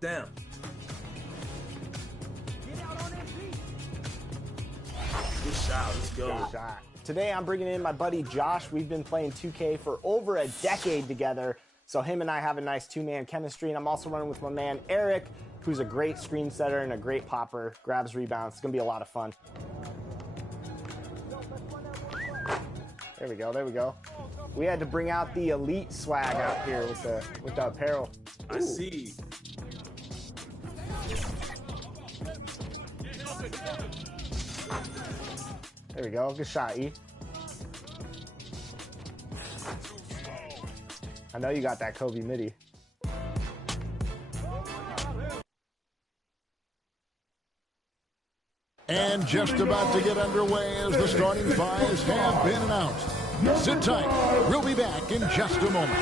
Down. Good shot. Let's go. Good shot. Today I'm bringing in my buddy Josh. We've been playing 2K for over a decade together, so him and I have a nice two-man chemistry, and I'm also running with my man Eric, who's a great screen setter and a great popper, grabs rebounds. It's going to be a lot of fun. There we go, there we go. We had to bring out the elite swag out here with the apparel. I see. There we go. Good shot, E. I know you got that Kobe midi. And just about to get underway as the starting fives have been announced. Sit tight. We'll be back in just a moment.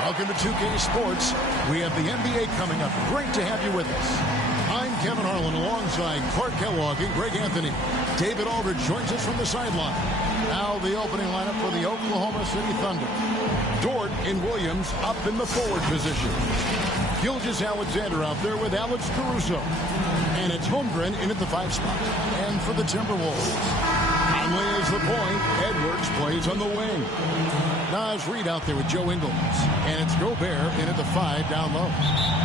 Welcome to 2K Sports. We have the NBA coming up. Great to have you with us. I'm Kevin Harlan alongside Clark Kellogg and Greg Anthony. David Aldridge joins us from the sideline. Now the opening lineup for the Oklahoma City Thunder. Dort and Williams up in the forward position. Gilgeous-Alexander out there with Alex Caruso. And it's Holmgren in at the 5 spot. And for the Timberwolves, Conley is the point. Edwards plays on the wing. Naz Reid out there with Joe Ingles. And it's Gobert in at the 5 down low.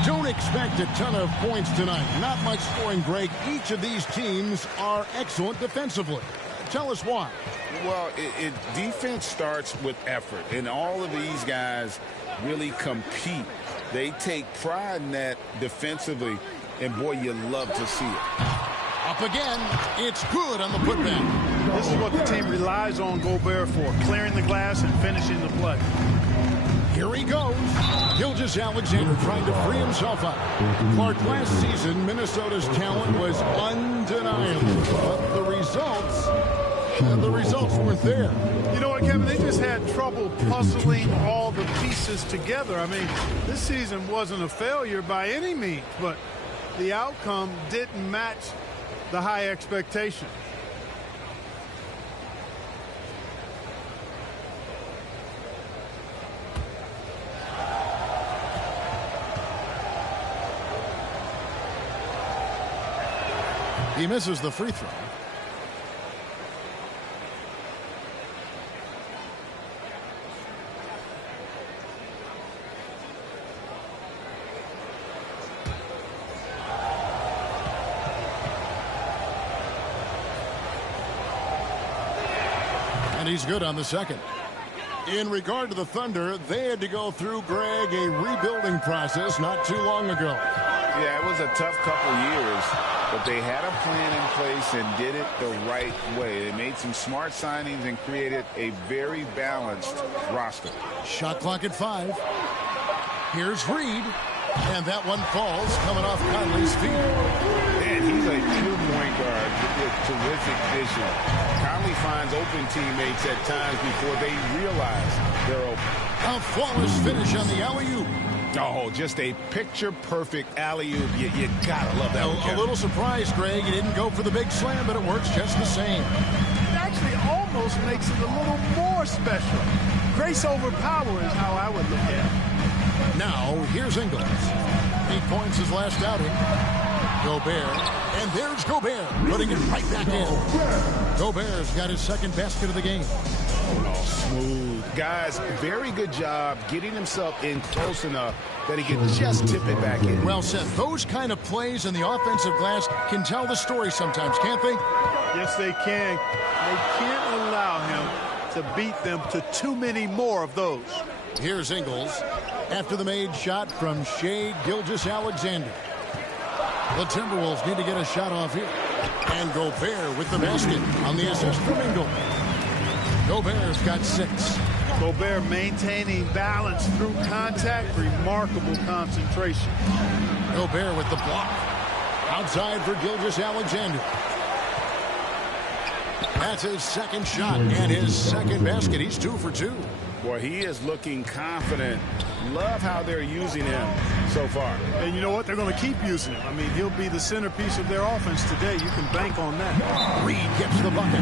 Don't expect a ton of points tonight. Not much scoring, Greg. Each of these teams are excellent defensively. Tell us why. Well, defense starts with effort. And all of these guys really compete. They take pride in that defensively. And, boy, you love to see it. Up again. It's good on the putback. This is what the team relies on Gobert for, clearing the glass and finishing the play. Here he goes. Gilgeous-Alexander trying to free himself up. Clark, last season, Minnesota's talent was undeniable. But the results weren't there. You know what, Kevin? They just had trouble puzzling all the pieces together. I mean, this season wasn't a failure by any means, but the outcome didn't match the high expectation. He misses the free throw. And he's good on the second. In regard to the Thunder, they had to go through, Greg, a rebuilding process not too long ago. Yeah, it was a tough couple years, but they had a plan in place and did it the right way. They made some smart signings and created a very balanced roster. Shot clock at 5. Here's Reed, and that one falls coming off Conley's feet. Man, he's a true point guard with terrific vision. Conley finds open teammates at times before they realize they're open. A flawless finish on the alley-oop. Oh, just a picture-perfect alley-oop. You gotta love that one. A little surprised, Greg. He didn't go for the big slam, but it works just the same. It actually almost makes it a little more special. Grace over power is how I would look at it. Now, here's Ingles. 8 points his last outing. Gobert. And there's Gobert, putting it right back in. Gobert's got his second basket of the game. Oh, smooth. Guys, very good job getting himself in close enough that he can just tip it back in. Well said. Those kind of plays in the offensive glass can tell the story sometimes, can't they? Yes, they can. They can't allow him to beat them to too many more of those. Here's Ingles after the made shot from Shai Gilgeous-Alexander. The Timberwolves need to get a shot off here. And Gobert with the basket on the assist from Ingles. Gobert's got 6. Gobert maintaining balance through contact. Remarkable concentration. Gobert with the block. Outside for Gilgeous-Alexander. That's his second shot and his second basket. He's 2 for 2. Boy, he is looking confident. Love how they're using him so far. And you know what? They're going to keep using him. I mean, he'll be the centerpiece of their offense today. You can bank on that. Reed gets the bucket.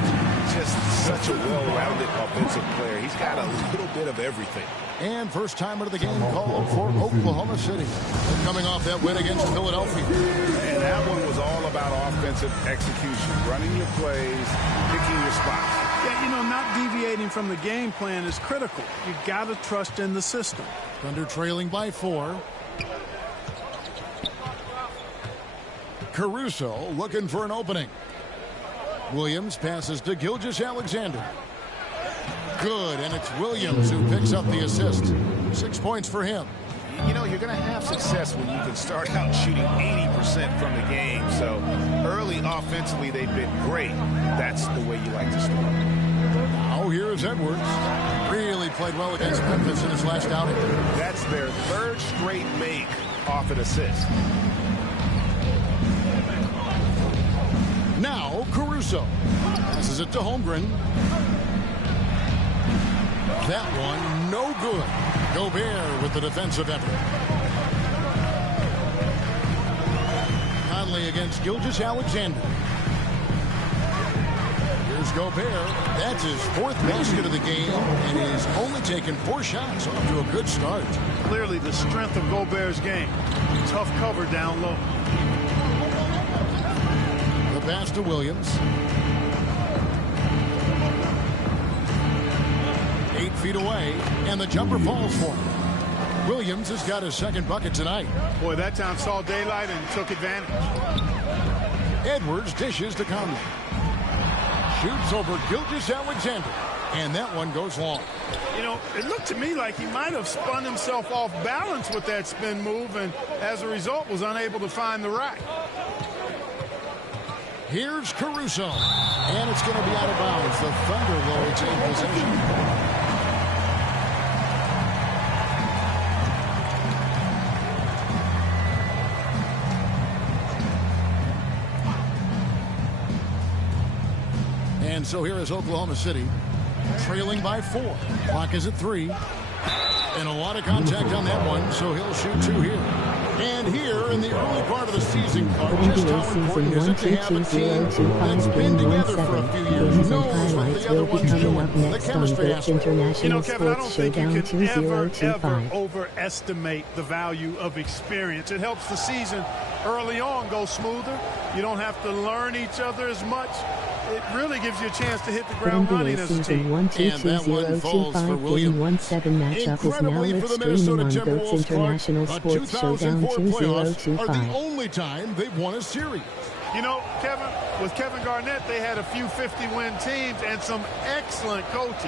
Just such a well-rounded offensive player. He's got a little bit of everything. And first time out of the game called for Oklahoma City. Coming off that win against Philadelphia. And that one was all about offensive execution. Running your plays, picking your spots. Yeah, you know, not deviating from the game plan is critical. You got to trust in the system. Thunder trailing by 4. Caruso looking for an opening. Williams passes to Gilgeous-Alexander. Good, and it's Williams who picks up the assist. 6 points for him. You know, you're going to have success when you can start out shooting 80% from the game. So early offensively, they've been great. That's the way you like to start. Now here's Edwards. Really played well against Memphis in his last outing. That's their 3rd straight make off an assist. Now Caruso passes it to Holmgren. That one no good. Gobert with the defensive effort. Conley against Gilgeous-Alexander. Here's Gobert. That's his 4th basket of the game, and he's only taken 4 shots. Off to a good start. Clearly the strength of Gobert's game. Tough cover down low. The pass to Williams. 8 feet away, and the jumper falls for him. Williams has got his second bucket tonight. Boy, that time saw daylight and took advantage. Edwards dishes to Conley. Shoots over Gilgeous-Alexander, and that one goes long. You know, it looked to me like he might have spun himself off balance with that spin move, and as a result was unable to find the rack. Here's Caruso, and it's going to be out of bounds. The Thunder will retain possession. And so here is Oklahoma City, trailing by 4. Clock is at 3. And a lot of contact on that one, so he'll shoot 2 here. And here in the early part of the season, just how important is it to have a team that's been together for a few years, knows what the other one's doing, the chemistry aspect. You know, Kevin, I don't think you can ever overestimate the value of experience. It helps the season early on go smoother. You don't have to learn each other as much. It really gives you a chance to hit the ground running as a team. And that one falls for Williams. Incredibly for the Minnesota Timberwolves, Clark, the 2004 playoffs are the only time they've won a series. You know, Kevin, with Kevin Garnett, they had a few 50-win teams and some excellent coaches.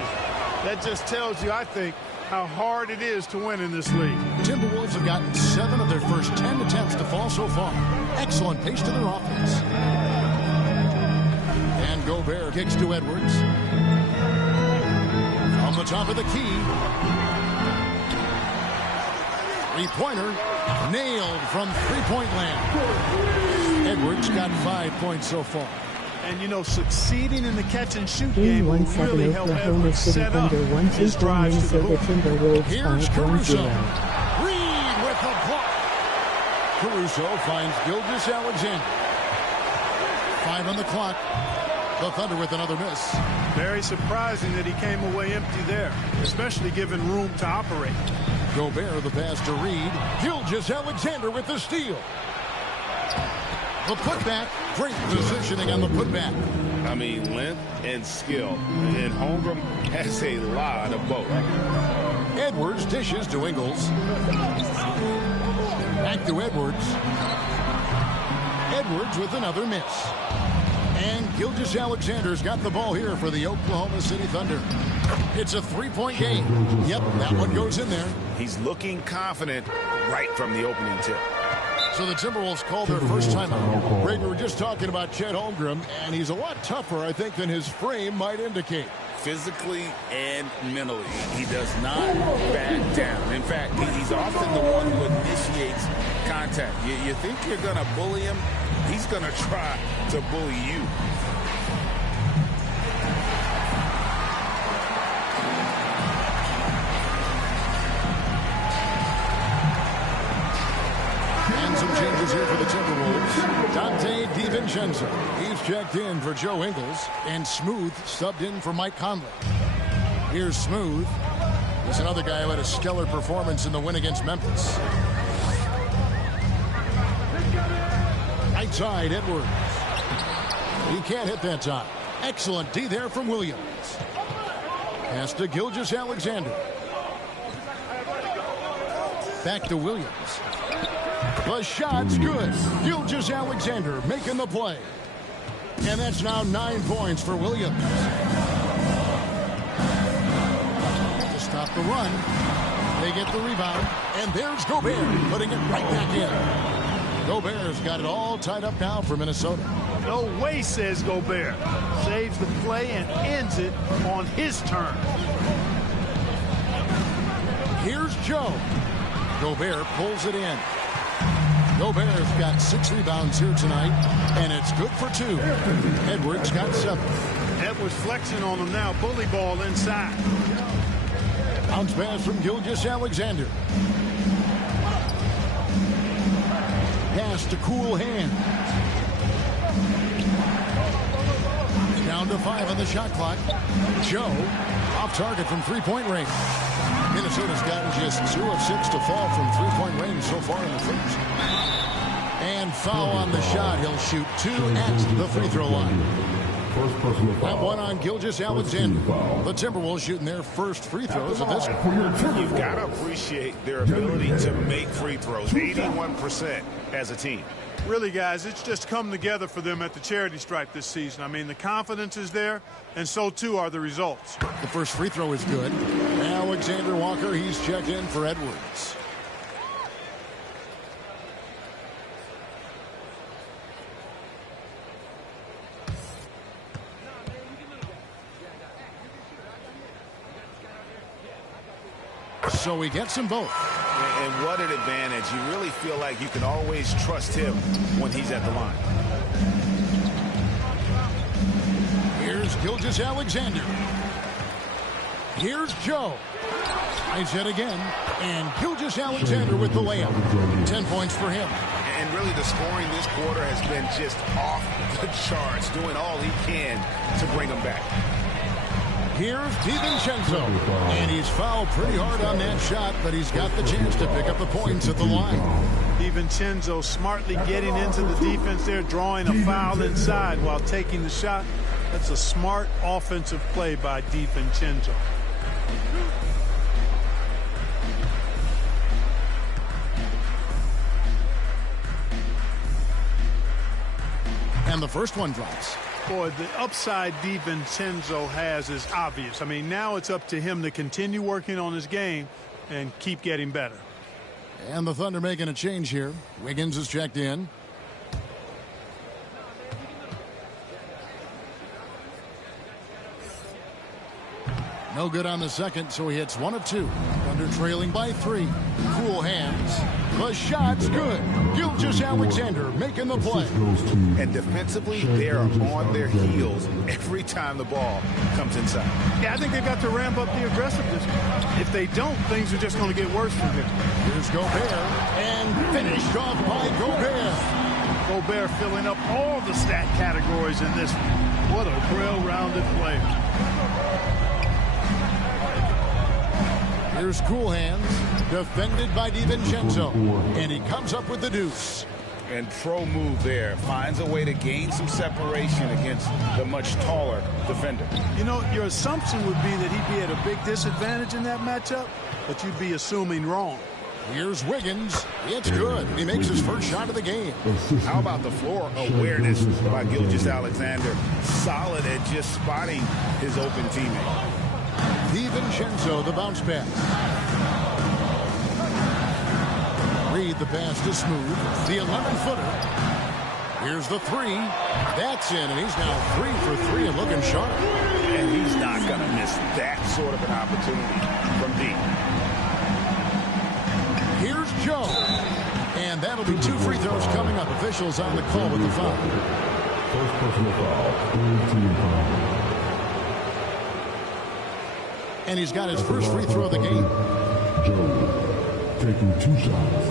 That just tells you, I think, how hard it is to win in this league. Timberwolves have gotten 7 of their first 10 attempts to fall so far. Excellent pace to their offense. And Gobert kicks to Edwards. From the top of the key. Three-pointer nailed from three-point land. Edwards got 5 points so far. And, you know, succeeding in the catch-and-shoot game will really help Edwards set up his drives to the hoop. Here's Caruso. Reed with the block. Caruso finds Gilgeous-Alexander. 5 on the clock. The Thunder with another miss. Very surprising that he came away empty there, especially given room to operate. Gobert the pass to Reed. Gilgeous-Alexander with the steal. The putback. Great positioning on the putback. I mean, length and skill. And Holmgren has a lot of both. Edwards dishes to Ingles. Back to Edwards. Edwards with another miss. And Gilgeous-Alexander's got the ball here for the Oklahoma City Thunder. It's a three-point game. Yep, that one goes in there. He's looking confident right from the opening tip. So the Timberwolves call their first timeout. Greg, we were just talking about Chet Holmgren, and he's a lot tougher, I think, than his frame might indicate. Physically and mentally, he does not back down. In fact, he's often the one who initiates contact. You think you're going to bully him? He's going to try to bully you. And some changes here for the Timberwolves. Dante DiVincenzo. He's checked in for Joe Ingles. And Smooth subbed in for Mike Conley. Here's Smooth. He's another guy who had a stellar performance in the win against Memphis. Right side, Edwards. He can't hit that time. Excellent D there from Williams. Pass to Gilgeous-Alexander. Back to Williams. The shot's good. Gilgeous-Alexander making the play. And that's now 9 points for Williams. To stop the run. They get the rebound. And there's Gobert putting it right back in. Gobert's got it all tied up now for Minnesota. No way, says Gobert. Saves the play and ends it on his turn. Here's Joe. Gobert pulls it in. Gobert's got 6 rebounds here tonight, and it's good for 2. Edwards got 7. Edwards flexing on him now. Bully ball inside. Bounce pass from Gilgeous-Alexander. Pass to Cool Hand. Down to 5 on the shot clock. Joe off target from three-point range. Minnesota's gotten just 2 of 6 to fall from three-point range so far in the first. And foul on the shot. He'll shoot 2 at the free throw line. That one on Gilgeous-Alexander. The Timberwolves shooting their first free throws of this. You've got to appreciate their ability to make free throws. 81% as a team. Really, guys, it's just come together for them at the charity stripe this season. I mean, the confidence is there, and so too are the results. The first free throw is good. Alexander Walker, he's checked in for Edwards. So he gets them both. And what an advantage. You really feel like you can always trust him when he's at the line. Here's Gilgeous-Alexander. Here's Joe. Tries it again. And Gilgeous-Alexander with the layup. 10 points for him. And really the scoring this quarter has been just off the charts, doing all he can to bring them back. Here's DiVincenzo. And he's fouled pretty hard on that shot, but he's got the chance to pick up the points at the line. DiVincenzo smartly getting into the defense there, drawing a foul inside while taking the shot. That's a smart offensive play by DiVincenzo. And the first one drops. Boy, the upside DiVincenzo has is obvious. I mean, now it's up to him to continue working on his game and keep getting better. And the Thunder making a change here. Wiggins is checked in. No good on the second, so he hits 1 of 2. Thunder trailing by 3. Cool hands. The shot's good. Gilgeous-Alexander making the play. And defensively, they're on their heels every time the ball comes inside. Yeah, I think they've got to ramp up the aggressiveness. If they don't, things are just going to get worse from here. Here's Gobert. And finished off by Gobert. Gobert filling up all the stat categories in this one. What a well-rounded player. Here's Cool Hands, defended by DiVincenzo, and he comes up with the deuce. And pro move there. Finds a way to gain some separation against the much taller defender. You know, your assumption would be that he'd be at a big disadvantage in that matchup, but you'd be assuming wrong. Here's Wiggins. It's good. He makes his first shot of the game. How about the floor awareness by Gilgeous-Alexander? Solid at just spotting his open teammate. DiVincenzo, the bounce pass. Reed, the pass to Smooth. The 11-footer. Here's the three. That's in, and he's now 3 for 3 and looking sharp. And he's not going to miss that sort of an opportunity from deep. Here's Joe. And that'll be 2 free throws coming up. Officials on the call with the foul. First personal foul. Team foul. And he's got his first free throw of the game. Joe taking 2 shots.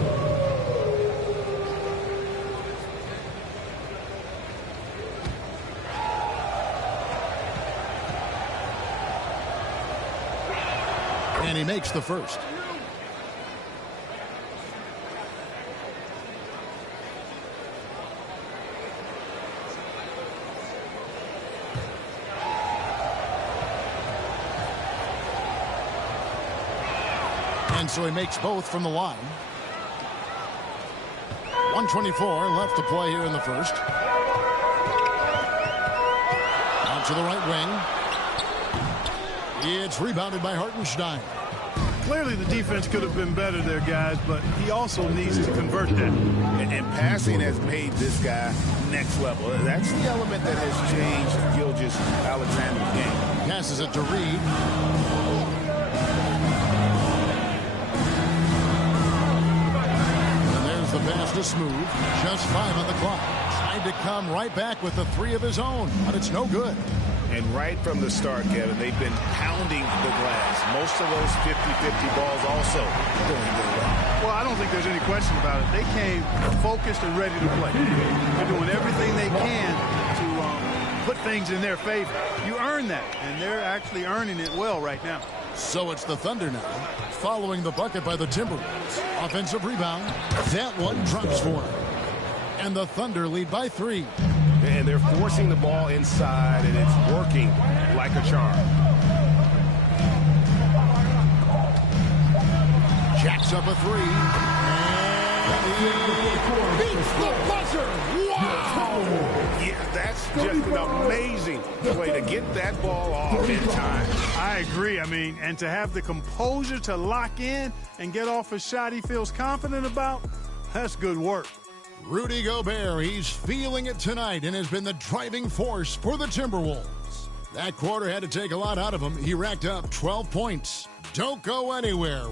And he makes the first. And so he makes both from the line. 1:24 left to play here in the first. Out to the right wing. It's rebounded by Hartenstein. Clearly the defense could have been better there, guys, but he also needs to convert that. And passing has made this guy next level. That's the element that has changed Gilgeous-Alexander's game. Passes it to Reed. And there's the pass to Smooth. Just 5 on the clock. Tried to come right back with the 3 of his own, but it's no good. And right from the start, Kevin, they've been pounding the glass. Most of those 50-50 balls also going their way. Well, I don't think there's any question about it. They came focused and ready to play. They're doing everything they can to put things in their favor. You earn that, and they're actually earning it well right now. So it's the Thunder now, following the bucket by the Timberwolves. Offensive rebound. That one drops for him. And the Thunder lead by 3. And they're forcing the ball inside, and it's working like a charm. Jacks up a 3. And he beats the buzzer. Wow! Yeah, that's just an amazing play to get that ball off in time. I agree. I mean, and to have the composure to lock in and get off a shot he feels confident about, that's good work. Rudy Gobert, he's feeling it tonight and has been the driving force for the Timberwolves. That quarter had to take a lot out of him. He racked up 12 points. Don't go anywhere.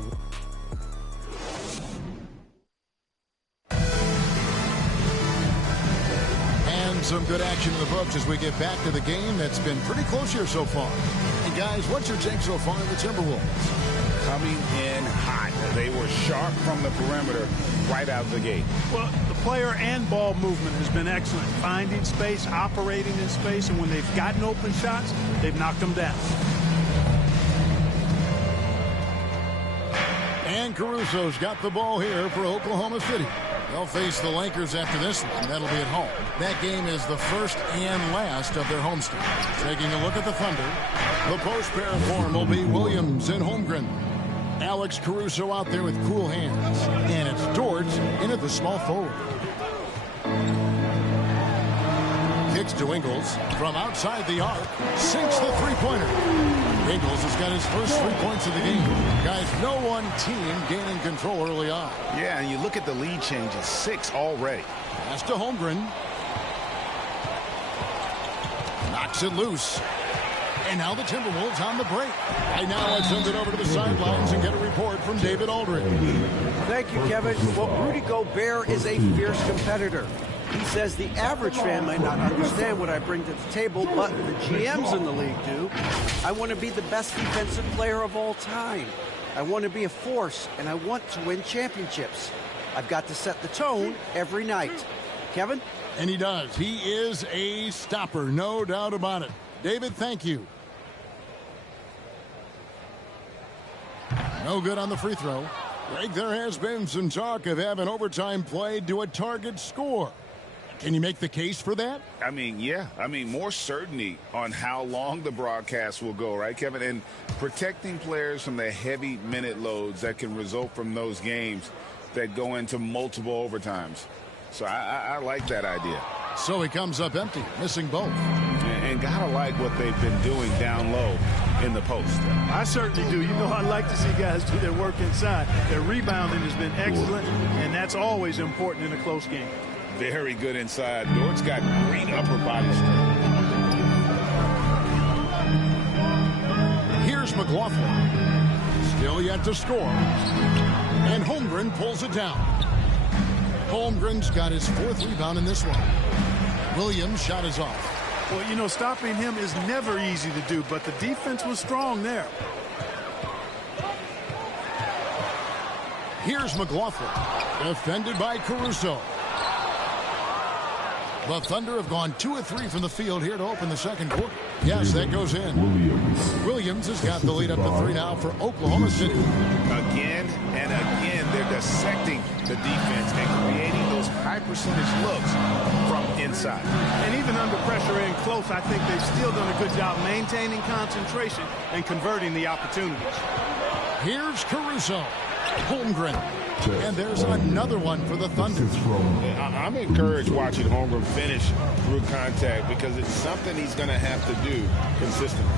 And some good action in the books as we get back to the game that's been pretty close here so far. And guys, what's your take so far on the Timberwolves? Coming in hot. They were sharp from the perimeter right out of the gate. Well, the player and ball movement has been excellent. Finding space, operating in space, and when they've gotten open shots, they've knocked them down. And Caruso's got the ball here for Oklahoma City. They'll face the Lakers after this one. That'll be at home. That game is the first and last of their homestand. Taking a look at the Thunder. The post pair form will be Williams and Holmgren. Alex Caruso out there with cool hands. And it's Dort in at the small forward. Kicks to Ingles from outside the arc. Sinks the three-pointer. Ingles has got his first 3 points of the game. Guys, no one team gaining control early on. Yeah, and you look at the lead changes. 6 already. Pass to Holmgren. Knocks it loose. And now the Timberwolves on the break. Right now, let's send it over to the sidelines and get a report from David Aldridge. Thank you, Kevin. Well, Rudy Gobert is a fierce competitor. He says the average fan might not understand what I bring to the table, but the GMs in the league do. I want to be the best defensive player of all time. I want to be a force, and I want to win championships. I've got to set the tone every night. Kevin? And he does. He is a stopper, no doubt about it. David, thank you. No good on the free throw. Greg, there has been some talk of having overtime played to a target score. Can you make the case for that? I mean, yeah. I mean, more certainty on how long the broadcast will go, right, Kevin? And protecting players from the heavy minute loads that can result from those games that go into multiple overtimes. So I like that idea. So he comes up empty, missing both. And gotta like what they've been doing down low in the post. I certainly do. You know, I like to see guys do their work inside. Their rebounding has been excellent, and that's always important in a close game. Very good inside. Dort's got great upper body strength. Here's McLaughlin. Still yet to score. And Holmgren pulls it down. Holmgren's got his 4th rebound in this one. Williams' shot is off. Well, you know, stopping him is never easy to do, but the defense was strong there. Here's McLaughlin. Defended by Caruso. The Thunder have gone 2 of 3 from the field here to open the second quarter. Yes, that goes in. Williams has got the lead up to 3 now for Oklahoma City. Again and again, they're dissecting the defense and creating those high percentage looks from inside. And even under pressure and close, I think they've still done a good job maintaining concentration and converting the opportunities. Here's Caruso. Holmgren. And there's another one for the Thunder. I'm encouraged watching Holmgren finish through contact because it's something he's going to have to do consistently.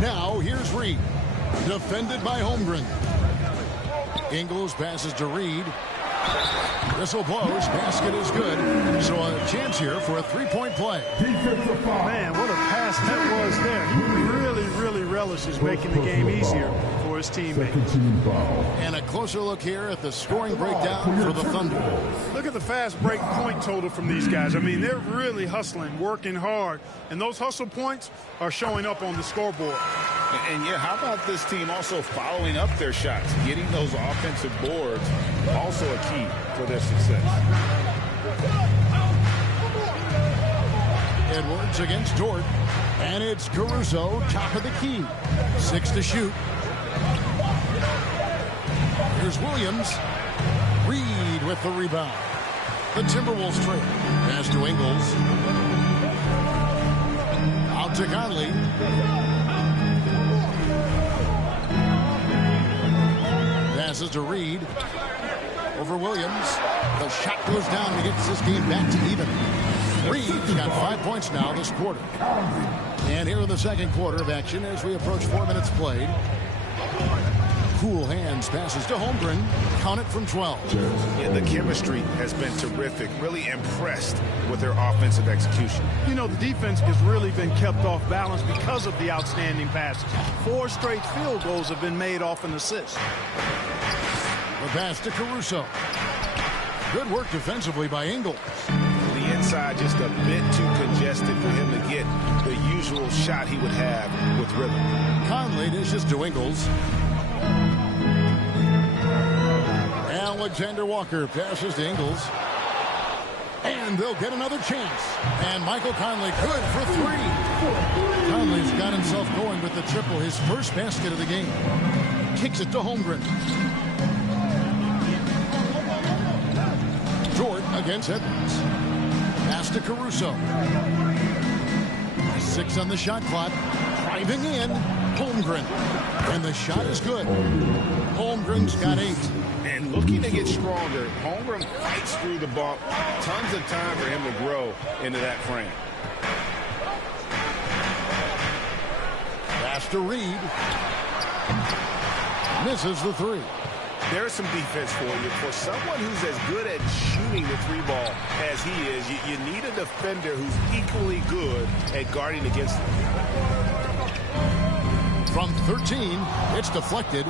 Now here's Reed. Defended by Holmgren. Ingles passes to Reed. Whistle blows. Basket is good. So a chance here for a 3-point play. Man, what a pass that was there. He really relishes making the game easier for his teammates. And a closer look here at the scoring breakdown for the Thunder. Look at the fast break point total from these guys. I mean, they're really hustling, working hard, and those hustle points are showing up on the scoreboard. And yeah, how about this team also following up their shots, getting those offensive boards, also a key for their success. Edwards against Dort. And it's Caruso, top of the key. 6 to shoot. Here's Williams. Reed with the rebound. The Timberwolves trail. Pass to Ingles. Out to Conley. Passes to Reed. Over Williams. The shot goes down and gets this game back to even. Reed's got 5 points now this quarter. And here in the second quarter of action as we approach 4 minutes played. Cool hands passes to Holmgren. Count it from 12. Yeah, the chemistry has been terrific. Really impressed with their offensive execution. You know, the defense has really been kept off balance because of the outstanding passes. 4 straight field goals have been made off an assist. The pass to Caruso. Good work defensively by Ingles. The inside just a bit too congested for him to get the usual shot he would have with rhythm. Conley dishes to Ingles. Alexander Walker passes to Ingles. And they'll get another chance. And Michael Conley good for 3. Conley's got himself going with the triple, his first basket of the game. Kicks it to Holmgren. Jordan against Edwards. Pass to Caruso. 6 on the shot clock. Driving in. Holmgren. And the shot is good. Holmgren's got 8. And looking to get stronger, Holmgren fights through the ball. Tons of time for him to grow into that frame. Pass to Reed. Misses the 3. There's some defense for you. For someone who's as good at shooting the 3-ball as he is, you need a defender who's equally good at guarding against him. From 13, it's deflected.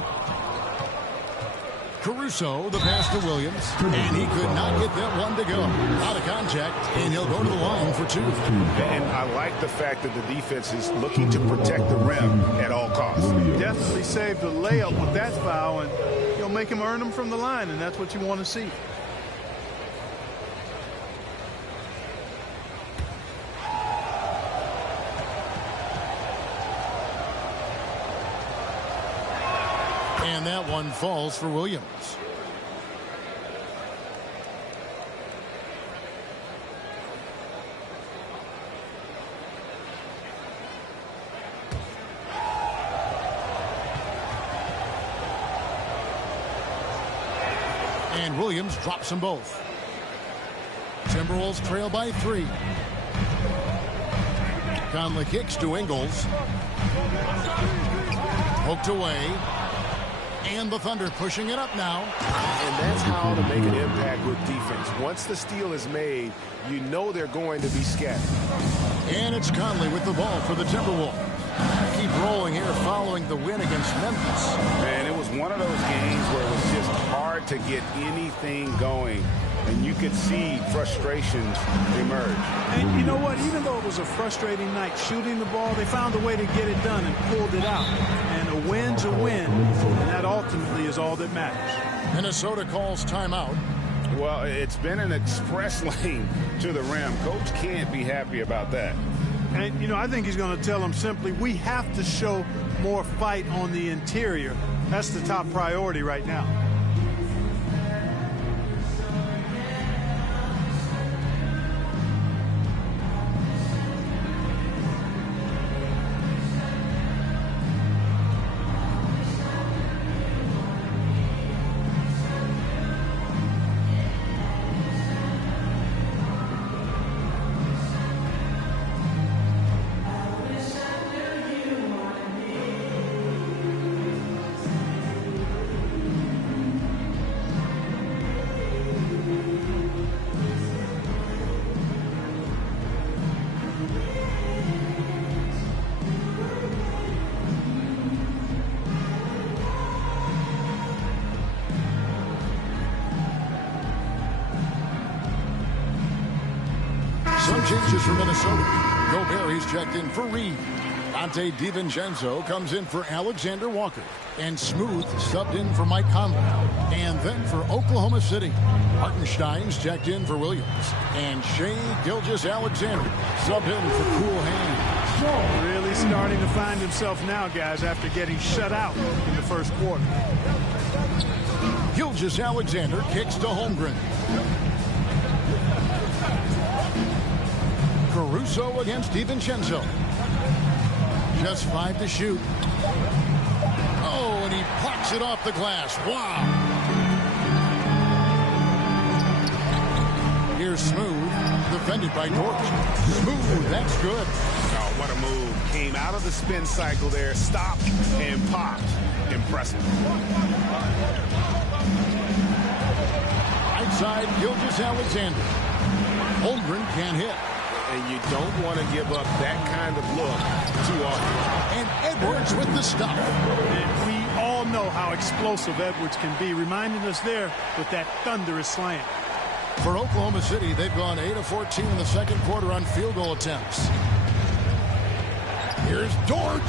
Caruso, the pass to Williams, and he could not get that one to go. Out of contact, and he'll go to the line for 2. And I like the fact that the defense is looking to protect the rim at all costs. Definitely saved a layup with that foul, and you'll make him earn them from the line, and that's what you want to see. And that one falls for Williams. And Williams drops them both. Timberwolves trail by 3. Conley kicks to Ingles. Poked away. And the Thunder pushing it up now. And that's how to make an impact with defense. Once the steal is made, you know they're going to be scattered. And it's Conley with the ball for the Timberwolves. Keep rolling here following the win against Memphis. And it was one of those games where it was just hard to get anything going. And you could see frustrations emerge. And you know what? Even though it was a frustrating night shooting the ball, they found a way to get it done and pulled it out. And a win's a win, and that ultimately is all that matters. Minnesota calls timeout. Well, it's been an express lane to the rim. Coach can't be happy about that. And, you know, I think he's going to tell them simply, we have to show more fight on the interior. That's the top priority right now. Some changes for Minnesota. Gobert, he's checked in for Reed. Dante DiVincenzo comes in for Alexander Walker. And Smooth subbed in for Mike Conley. And then for Oklahoma City, Hartenstein's checked in for Williams. And Shai Gilgeous-Alexander subbed in for Cool Hand. Really starting to find himself now, guys, after getting shut out in the first quarter. Gilgeous-Alexander kicks to Holmgren. Caruso against DiVincenzo. Just 5 to shoot. Oh, and he plucks it off the glass. Wow. Here's Smooth, defended by Dort. Smooth, that's good. Oh, what a move. Came out of the spin cycle there, stopped and popped. Impressive. Right side, Gilgeous-Alexander. Holmgren can't hit. And you don't want to give up that kind of look too often. And Edwards with the stuff. And we all know how explosive Edwards can be, reminding us there with that thunderous slam. For Oklahoma City, they've gone 8 of 14 in the second quarter on field goal attempts. Here's Dort.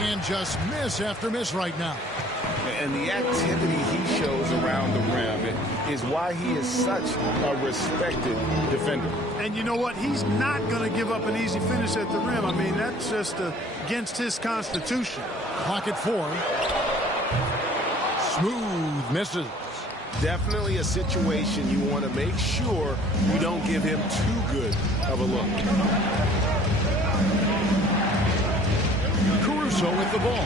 And just miss after miss right now. And the activity he shows around the rim is why he is such a respected defender. And you know what? He's not going to give up an easy finish at the rim. I mean, that's just against his constitution. Clock at 4. Smooth misses. Definitely a situation you want to make sure you don't give him too good of a look. Caruso with the ball.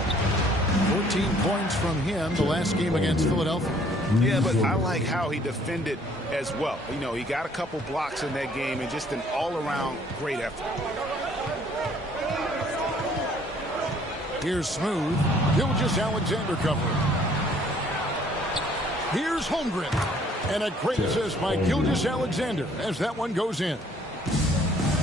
14 points from him the last game against Philadelphia. Yeah, but I like how he defended as well. You know, he got a couple blocks in that game and just an all-around great effort. Here's Smooth. Gilgeous-Alexander covering. Here's Holmgren. And a great assist by Gilgeous-Alexander as that one goes in.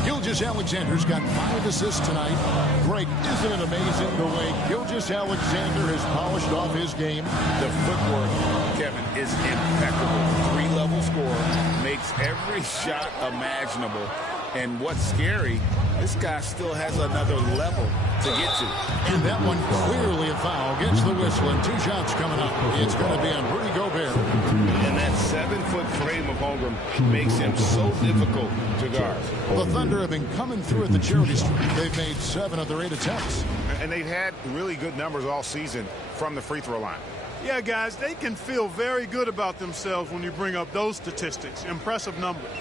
Gilgeous-Alexander's got 5 assists tonight. Greg, isn't it amazing the way Gilgeous-Alexander has polished off his game? The footwork, Kevin, is impeccable. 3-level scorer, makes every shot imaginable. And what's scary, this guy still has another level to get to. And that one clearly a foul. Gets the whistle and 2 shots coming up. It's going to be on Rudy Gobert. And that 7-foot frame of Holmgren makes him so difficult to guard. The Thunder have been coming through at the charity stripe. They've made 7 of their 8 attempts. And they've had really good numbers all season from the free throw line. Yeah, guys, they can feel very good about themselves when you bring up those statistics. Impressive numbers.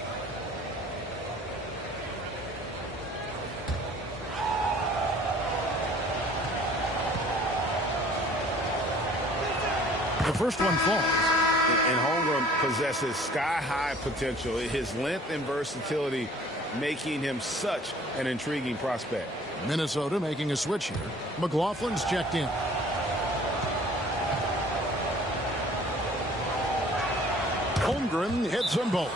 The first one falls. And Holmgren possesses sky-high potential. His length and versatility making him such an intriguing prospect. Minnesota making a switch here. McLaughlin's checked in. Holmgren hits them both.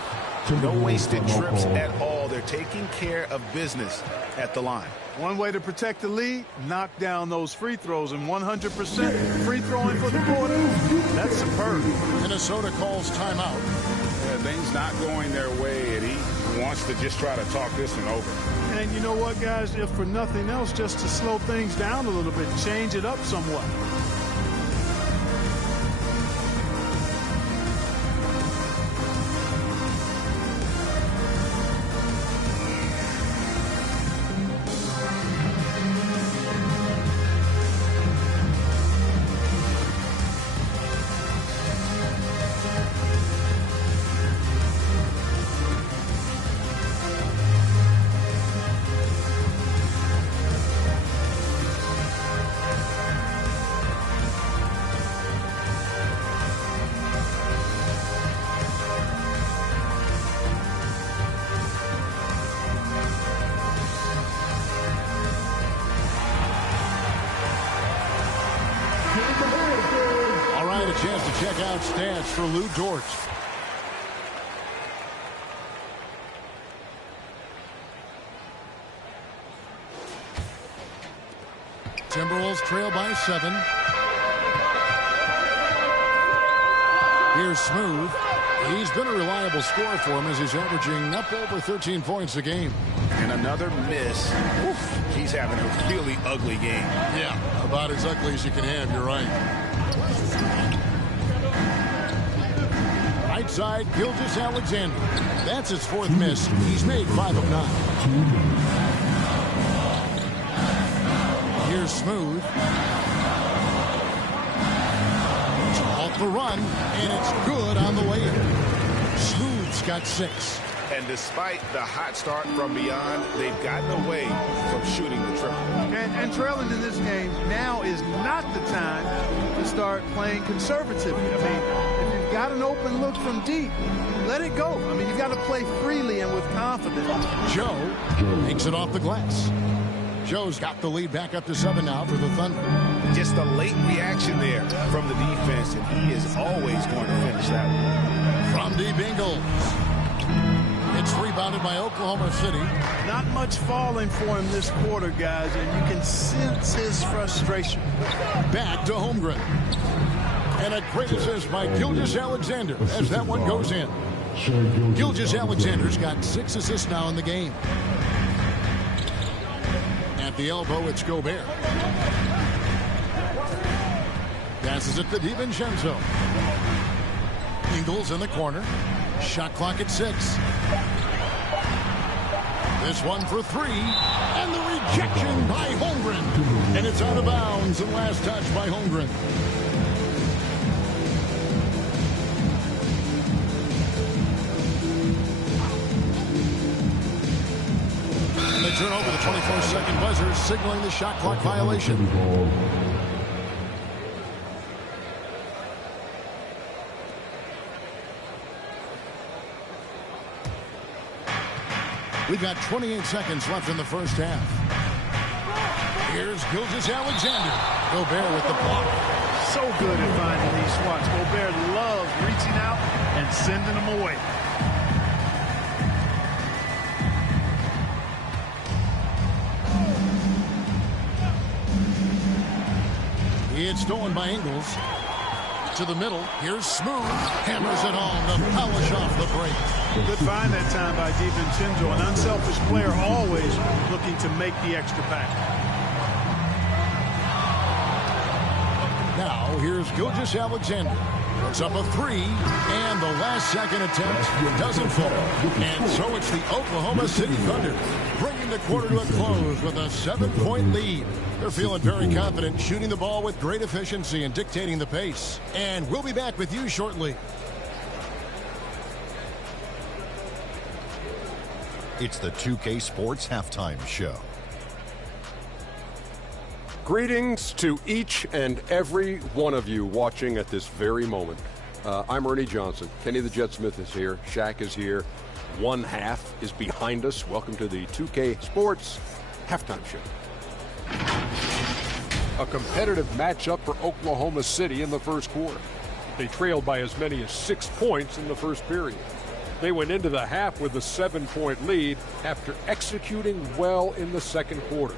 No wasted trips at all. They're taking care of business at the line. One way to protect the lead, knock down those free throws, and 100% free throwing for the quarter. That's superb. Minnesota calls timeout. Yeah, things not going their way, and he wants to just try to talk this one over. And you know what, guys? If for nothing else, just to slow things down a little bit, change it up somewhat. Chance to check out stats for Lou Dort. Timberwolves trail by 7. Here's Smooth. He's been a reliable scorer for him as he's averaging up over 13 points a game. And another miss. Oof, he's having a really ugly game. Yeah, about as ugly as you can have, you're right. Right side, Gilgeous-Alexander. That's his 4th miss. He's made 5 of 9. Here's Smooth. To halt the run, and it's good on the way in. Smooth's got 6. And despite the hot start from beyond, they've gotten away from shooting the triple. And trailing in this game, now is not the time to start playing conservatively. I mean, if you've got an open look from deep, let it go. I mean, you've got to play freely and with confidence. Joe makes it off the glass. Joe's got the lead back up to 7 now for the Thunder. Just a late reaction there from the defense, and he is always going to finish that one. From deep Ingles. It's rebounded by Oklahoma City. Not much falling for him this quarter, guys, and you can sense his frustration. Back to Holmgren. And a great assist by Gilgeous-Alexander as that one goes in. Gilgeous-Alexander's got 6 assists now in the game. At the elbow, it's Gobert. Passes it to DiVincenzo. Ingles in the corner. Shot clock at 6. This one for 3. And the rejection by Holmgren. And it's out of bounds. And last touch by Holmgren. And they turn over the 24-second buzzer, signaling the shot clock violation. We've got 28 seconds left in the first half. Here's Gilgeous-Alexander. Gobert with the block. So good at finding these spots. Gobert loves reaching out and sending them away. It's stolen by Ingles. To the middle. Here's Smooth. Hammers it home to polish off the break. Good find that time by DiVincenzo. An unselfish player, always looking to make the extra pass. Now here's Gilgeous-Alexander. Puts up a 3, and the last second attempt doesn't fall. And so it's the Oklahoma City Thunder bringing the quarter to a close with a 7-point lead. They're feeling very confident, shooting the ball with great efficiency and dictating the pace. And we'll be back with you shortly. It's the 2K Sports Halftime Show. Greetings to each and every one of you watching at this very moment. I'm Ernie Johnson. Kenny the Jet Smith is here. Shaq is here. One half is behind us. Welcome to the 2K Sports Halftime Show. A competitive matchup for Oklahoma City in the first quarter. They trailed by as many as 6 points in the first period. They went into the half with a 7-point lead after executing well in the second quarter.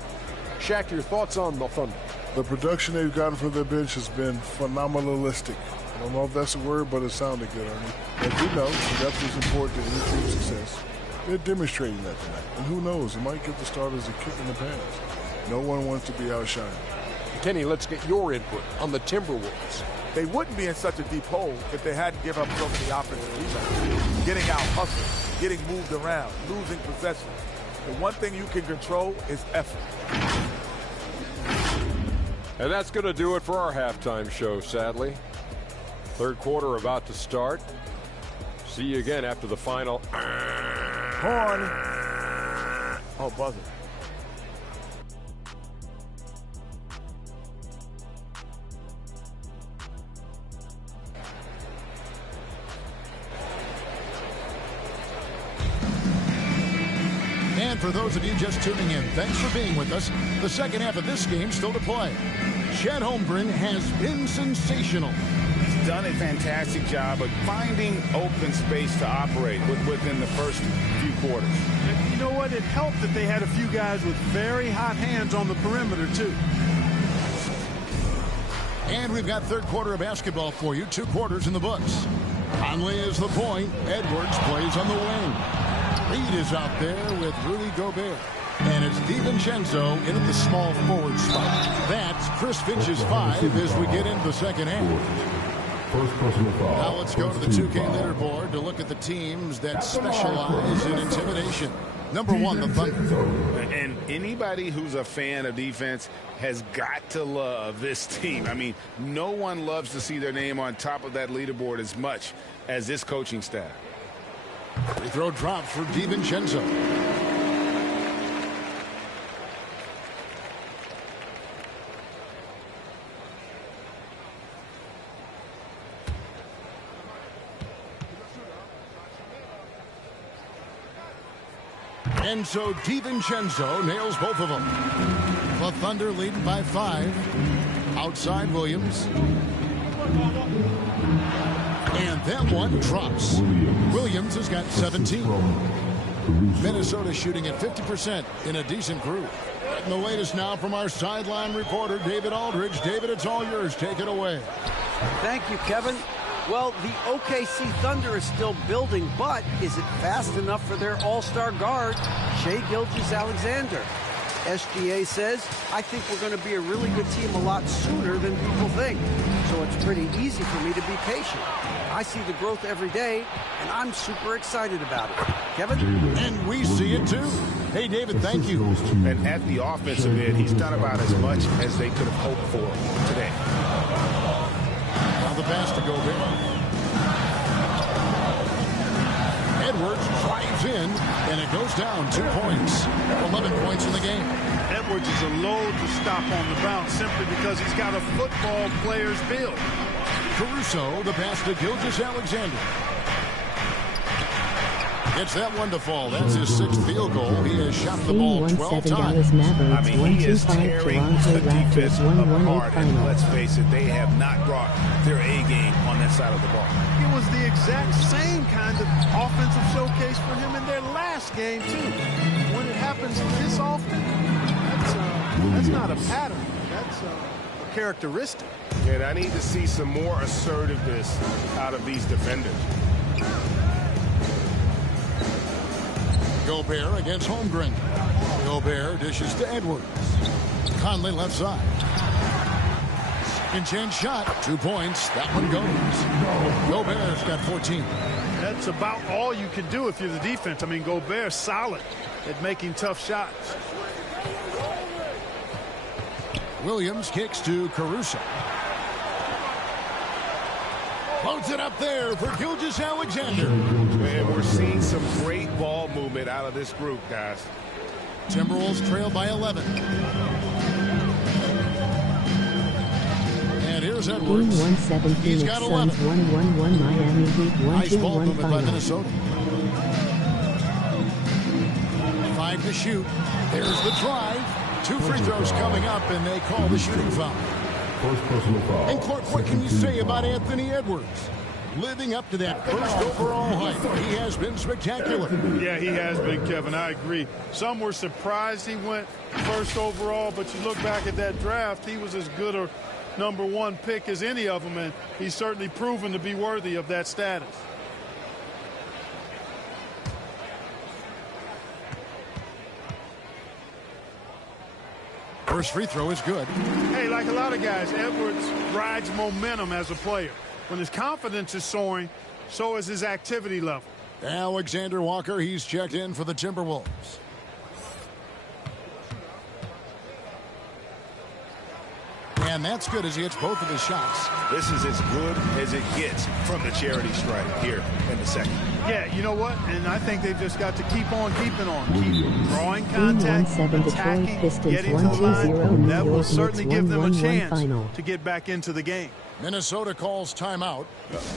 Shaq, your thoughts on the Thunder? The production they've gotten from their bench has been phenomenalistic. I don't know if that's a word, but it sounded good, Ernie. As we know, depth is important to any team's success. They're demonstrating that tonight. And who knows, it might give the starters a kick in the pants. No one wants to be outshined. Kenny, let's get your input on the Timberwolves. They wouldn't be in such a deep hole if they hadn't given up so many offensive rebounds. Getting out hustled, getting moved around, losing possession. The one thing you can control is effort. And that's going to do it for our halftime show, sadly. Third quarter about to start. See you again after the final. Horn. Oh, buzzer. And for those of you just tuning in, thanks for being with us. The second half of this game still to play. Chet Holmgren has been sensational. He's done a fantastic job of finding open space to operate within the first few quarters. And you know what? It helped that they had a few guys with very hot hands on the perimeter, too. And we've got third quarter of basketball for you. 2 quarters in the books. Conley is the point. Edwards plays on the wing. Reed is out there with Rudy Gobert. And it's DiVincenzo in at the small forward spot. That's Chris Finch's 5 as we get into the second half. First personal foul. Now let's go to the 2K leaderboard to look at the teams that specialize in intimidation. Number 1, the Thunder. And anybody who's a fan of defense has got to love this team. I mean, no one loves to see their name on top of that leaderboard as much as this coaching staff. Free throw drops for DiVincenzo. And so DiVincenzo nails both of them. The Thunder leading by 5. Outside Williams. And that one drops. Williams has got 17. Minnesota shooting at 50% in a decent group. And the latest now from our sideline reporter, David Aldridge. David, it's all yours. Take it away. Thank you, Kevin. Well, the OKC Thunder is still building, but is it fast enough for their all-star guard, Shai Gilgeous-Alexander? SGA says, I think we're going to be a really good team a lot sooner than people think. So it's pretty easy for me to be patient. I see the growth every day, and I'm super excited about it. Kevin? And we see it too. Hey, David, thank you. And at the offensive end, he's done about as much as they could have hoped for today. Now the pass to Gobert. Edwards drives in, and it goes down 2 points. 11 points in the game. Edwards is a load to stop on the bounce simply because he's got a football player's build. Caruso, the pass to Gilgeous-Alexander. Gets that one to fall. That's his 6th field goal. He has shot the ball 12 times. I mean, he is tearing the defense apart. And let's face it, they have not brought their A game on that side of the ball. It was the exact same kind of offensive showcase for him in their last game, too. When it happens this often, that's not a pattern. That's a characteristic. And I need to see some more assertiveness out of these defenders. Gobert against Holmgren. Gobert dishes to Edwards. Conley left side. Second chance shot. 2 points. That one goes. Gobert's got 14. That's about all you can do if you're the defense. I mean, Gobert's solid. at making tough shots. Williams kicks to Caruso. Floats it up there for Gilgeous-Alexander. And we're seeing some great ball movement out of this group, guys. Timberwolves trail by 11. And here's Edwards. 1-7 He's got 11. 1-1-1 Miami Heat 1-2-1 Nice ball movement by final. Minnesota. 5 to shoot. There's the drive. 2 free throws coming up, and they call the shooting foul. First personal foul. And Clark, what can you say about Anthony Edwards? Living up to that first overall hype, he has been spectacular. Yeah, he has been, Kevin. I agree. Some were surprised he went first overall, but you look back at that draft, he was as good a #1 pick as any of them, and he's certainly proven to be worthy of that status. First free throw is good. Hey, like a lot of guys, Edwards rides momentum as a player. When his confidence is soaring, so is his activity level. Alexander Walker, he's checked in for the Timberwolves. And that's good as he hits both of his shots. This is as good as it gets from the charity stripe here in the second. Yeah, you know what? And I think they've just got to keep on keeping on. Keep drawing contact, attacking, getting to the line. That will certainly give them a chance to get back into the game. Minnesota calls timeout.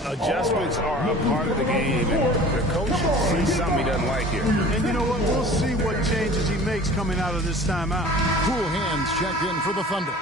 Adjustments are a part of the game, and the coach sees something he doesn't like here. And you know what? We'll see what changes he makes coming out of this timeout. Cool hands checked in for the Thunder.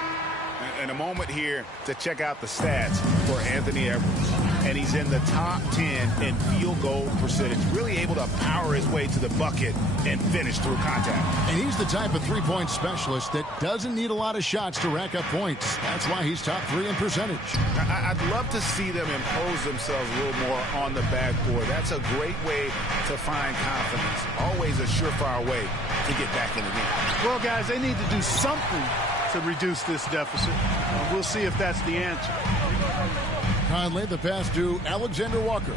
And a moment here to check out the stats for Anthony Edwards. And he's in the top 10 in field goal percentage, really able to power his way to the bucket and finish through contact. And he's the type of three-point specialist that doesn't need a lot of shots to rack up points. That's why he's top 3 in percentage. I'd love to see them impose themselves a little more on the backboard. That's a great way to find confidence. Always a surefire way to get back in the game. Well, guys, they need to do something to reduce this deficit. We'll see if that's the answer. Conley, the pass to Alexander Walker.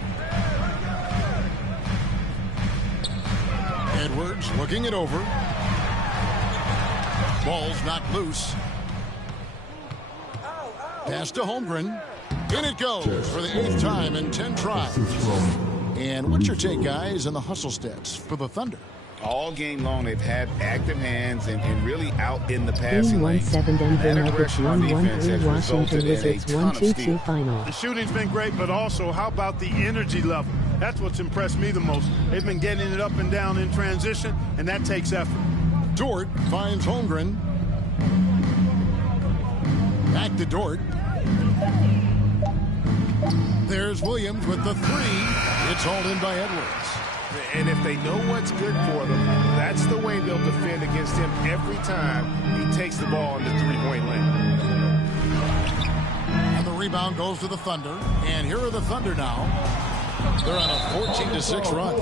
Edwards looking it over. Ball's knocked loose. Pass to Holmgren. In it goes for the 8th time in 10 tries. And what's your take, guys, on the hustle stats for the Thunder? All game long, they've had active hands and really out in the passing lane. 1-7 Denver Nuggets 1-1-3 Washington Wizards 1-2-2 final. The shooting's been great, but also how about the energy level? That's what's impressed me the most. They've been getting it up and down in transition, and that takes effort. Dort finds Holmgren. Back to Dort. There's Williams with the 3. It's hauled in by Edwards. And if they know what's good for them, that's the way they'll defend against him every time he takes the ball in the three-point lane. And the rebound goes to the Thunder. And here are the Thunder now. They're on a 14-6 run.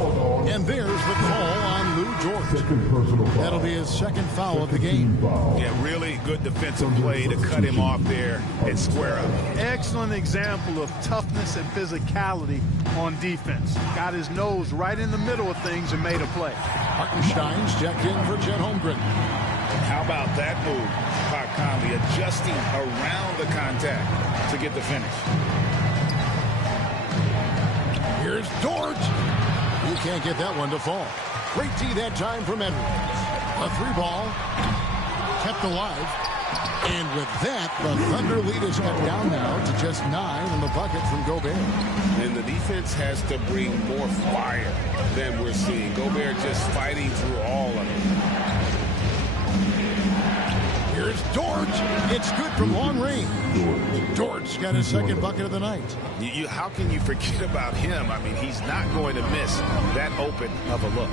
And there's the call on Lou Dort. That'll be his second foul of the game. Yeah, really good defensive play to cut him off there and square up. Excellent example of toughness and physicality on defense. Got his nose right in the middle of things and made a play. Hartenstein's checked in for Chet Holmgren. How about that move? Pat Conley adjusting around the contact to get the finish. Here's Dort. He can't get that one to fall. Great D that time from Edwards. A 3-ball. Kept alive. And with that, the Thunder lead is cut down now to just 9 in the bucket from Gobert. And the defense has to bring more fire than we're seeing. Gobert just fighting through all of it. Here's Dort. It's good from long range. Dort's got his second bucket of the night. How can you forget about him? I mean, he's not going to miss that open of a look.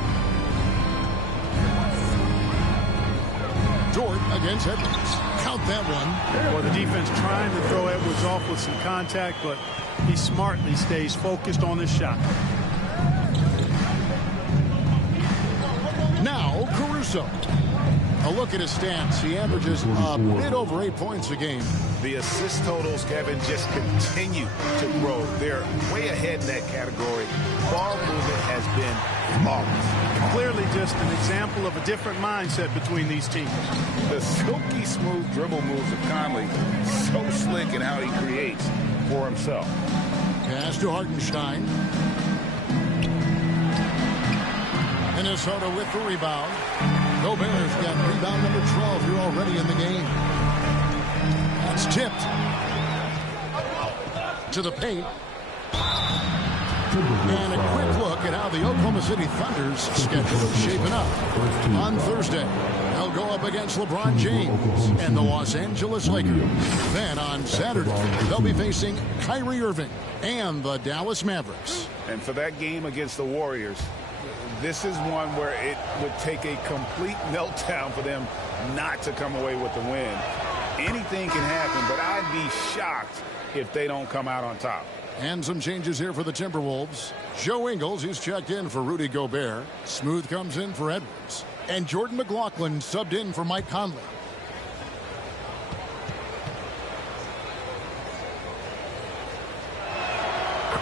Dort against Edwards. Count that one. Well, the defense trying to throw Edwards off with some contact, but he smartly stays focused on his shot. Now Caruso. A look at his stats. He averages a bit over 8 points a game. The assist totals, Kevin, just continue to grow. They're way ahead in that category. Ball movement has been flawless. Clearly just an example of a different mindset between these teams. The silky smooth dribble moves of Conley, so slick in how he creates for himself. Pass to Hartenstein. Minnesota with the rebound. Gobert's got rebound number 12 here already in the game. That's tipped to the paint. And a quick look at how the Oklahoma City Thunder's schedule is shaping up. On Thursday, they'll go up against LeBron James and the Los Angeles Lakers. Then on Saturday, they'll be facing Kyrie Irving and the Dallas Mavericks. And for that game against the Warriors, this is one where it would take a complete meltdown for them not to come away with the win. Anything can happen, but I'd be shocked if they don't come out on top. And some changes here for the Timberwolves. Joe Ingles is checked in for Rudy Gobert. Smooth comes in for Edwards. And Jordan McLaughlin subbed in for Mike Conley.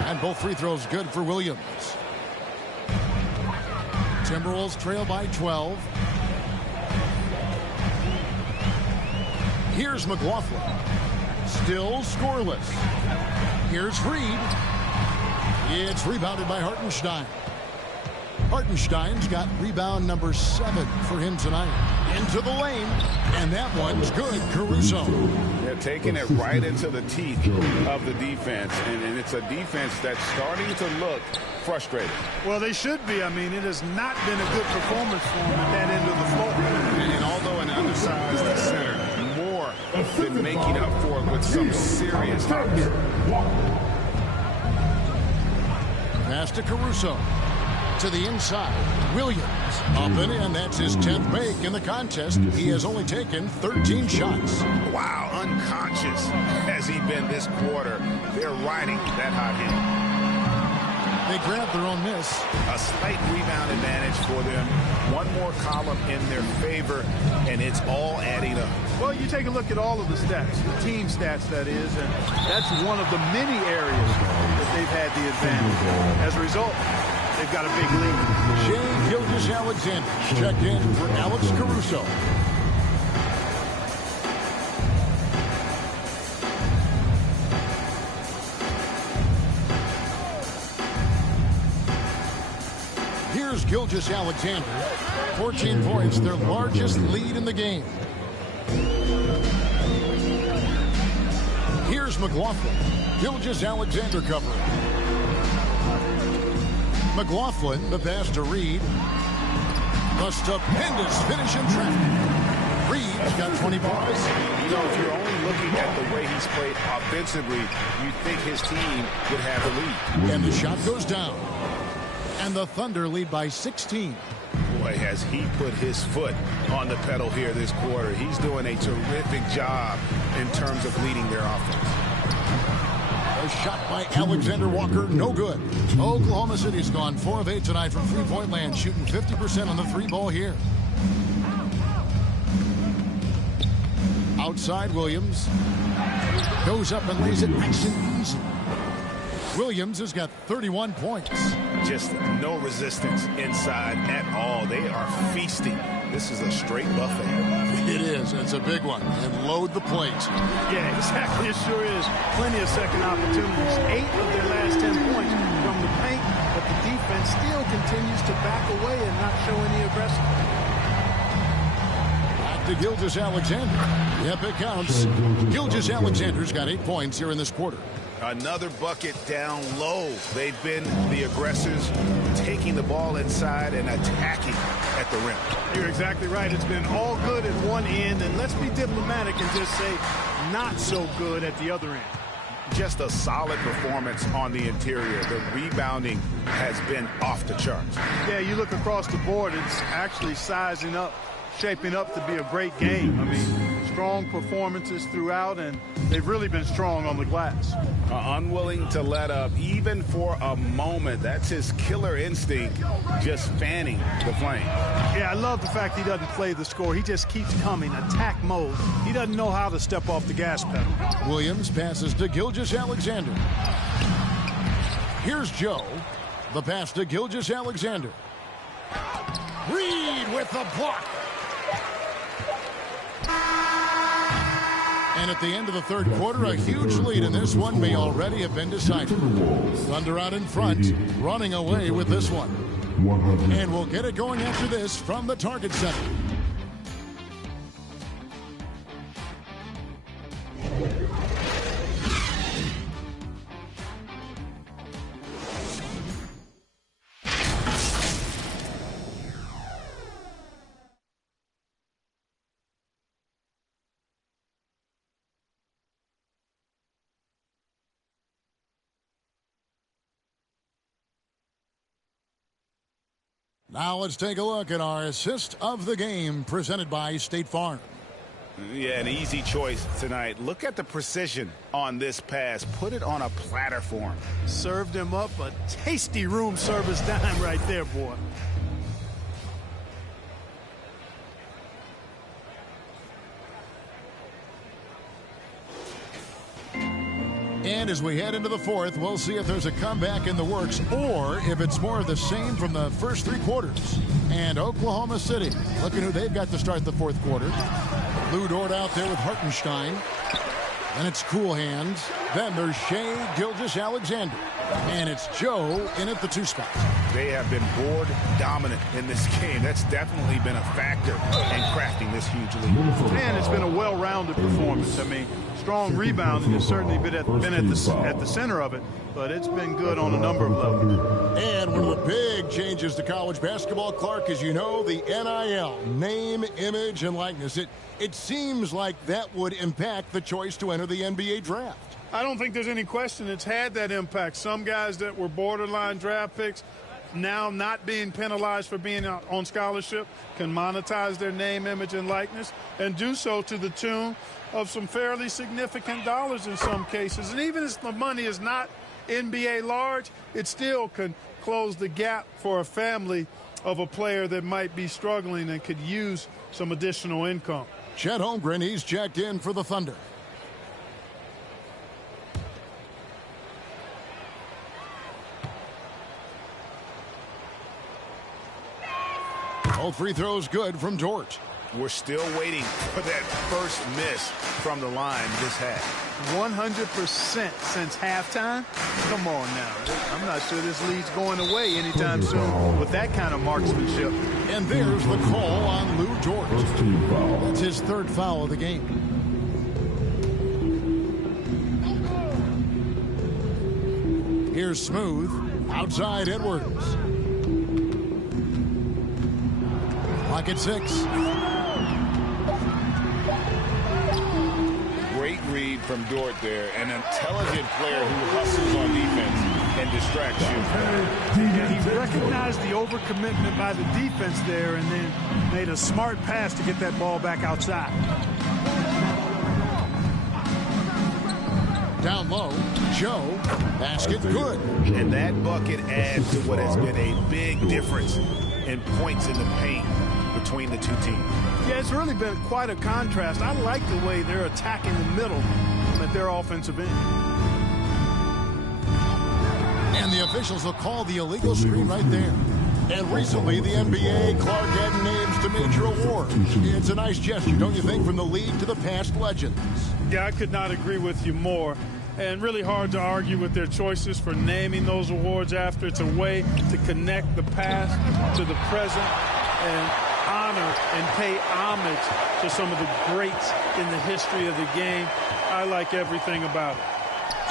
And both free throws good for Williams. Timberwolves trail by 12. Here's McLaughlin. Still scoreless. Here's Reed. It's rebounded by Hartenstein. Hartenstein's got rebound number 7 for him tonight. Into the lane. And that one's good. Caruso. They're taking it right into the teeth of the defense. And it's a defense that's starting to look frustrated. Well, they should be. I mean, it has not been a good performance for them at that end of the floor. And although an undersized center, more than making up for it with some serious hops. Pass to Caruso. To the inside. Williams. Up and in. That's his 10th make in the contest. He has only taken 13 shots. Wow, unconscious has he been this quarter. They're riding that hot hand. They grab their own miss. A slight rebound advantage for them. One more column in their favor, and it's all adding up. Well, you take a look at all of the stats, the team stats, that is, and that's one of the many areas that they've had the advantage. As a result, they've got a big lead. Shai Gilgeous-Alexander checked in for Alex Caruso. Here's Gilgeous-Alexander. 14 points, their largest lead in the game. Here's McLaughlin. Gilgeous-Alexander covering. McLaughlin, the pass to Reed. A stupendous finish in traffic. Reed's got 20 points. You know, if you're only looking at the way he's played offensively, you'd think his team would have the lead. And the shot goes down. And the Thunder lead by 16. Boy, has he put his foot on the pedal here this quarter. He's doing a terrific job in terms of leading their offense. A shot by Alexander Walker, no good. Oklahoma City's gone 4 of 8 tonight from three-point land, shooting 50% on the three ball here. Outside Williams. Goes up and lays it nice and easy. Williams has got 31 points. Just no resistance inside at all. They are feasting. This is a straight buffet. It is. It's a big one. And load the plate. Yeah, exactly. It sure is. Plenty of second opportunities. 8 of their last 10 points from the paint, but the defense still continues to back away and not show any aggression. Back to Gilgeous-Alexander. Yep, it counts. Gilgeous-Alexander's got 8 points here in this quarter. Another bucket down low. They've been the aggressors, taking the ball inside and attacking at the rim. You're exactly right. It's been all good at one end, and let's be diplomatic and just say not so good at the other end. Just a solid performance on the interior. The rebounding has been off the charts. Yeah, you look across the board, it's actually sizing up, shaping up to be a great game. I mean, Strong performances throughout, and they've really been strong on the glass. Unwilling to let up even for a moment. That's his killer instinct, just fanning the flame. Yeah, I love the fact he doesn't play the score. He just keeps coming, attack mode. He doesn't know how to step off the gas pedal. Williams passes to Gilgeous-Alexander. Here's Joe. The pass to Gilgeous-Alexander. Reed with the block. And at the end of the third quarter, a huge lead in this one may already have been decided. Thunder out in front, running away with this one. And we'll get it going after this from the Target Center. Now let's take a look at our assist of the game presented by State Farm. Yeah, an easy choice tonight. Look at the precision on this pass. Put it on a platter for him. Served him up a tasty room service dime right there, boy. And as we head into the fourth, we'll see if there's a comeback in the works or if it's more of the same from the first three quarters. And Oklahoma City, looking who they've got to start the fourth quarter. Lou Dort out there with Hartenstein. Then it's Cool Hands. Then there's Shea Gilgeous-Alexander. And it's Joe in at the 2 spot. They have been board dominant in this game. That's definitely been a factor in crafting this huge lead. And it's been a well-rounded performance. I mean, strong rebounding has certainly been at the center of it, but it's been good on a number of levels. And one of the big changes to college basketball, Clark, as you know, the NIL, name, image, and likeness. It seems like that would impact the choice to enter the NBA draft. I don't think there's any question it's had that impact. Some guys that were borderline draft picks now not being penalized for being on scholarship can monetize their name, image, and likeness and do so to the tune of some fairly significant dollars in some cases. And even if the money is not NBA large, it still can close the gap for a family of a player that might be struggling and could use some additional income. Chet Holmgren, he's checked in for the Thunder. All free throws good from Dort. We're still waiting for that first miss from the line this half. 100% since halftime? Come on now. I'm not sure this lead's going away anytime soon with that kind of marksmanship. And there's the call on Lou Dort. That's his third foul of the game. Here's Smooth. Outside Edwards. Clock at 6. Great read from Dort there. An intelligent player who hustles on defense and distracts you. Yeah, he recognized the overcommitment by the defense there and then made a smart pass to get that ball back outside. Down low, Joe, basket good. And that bucket adds to what has been a big difference in points in the paint between the two teams. Yeah, it's really been quite a contrast. I like the way they're attacking the middle at their offensive end. And the officials will call the illegal screen right there. And recently, the NBA, Clark, added names to major awards. It's a nice gesture, don't you think, from the league to the past legends? Yeah, I could not agree with you more. And really hard to argue with their choices for naming those awards after. It's a way to connect the past to the present and honor and pay homage to some of the greats in the history of the game. I like everything about it.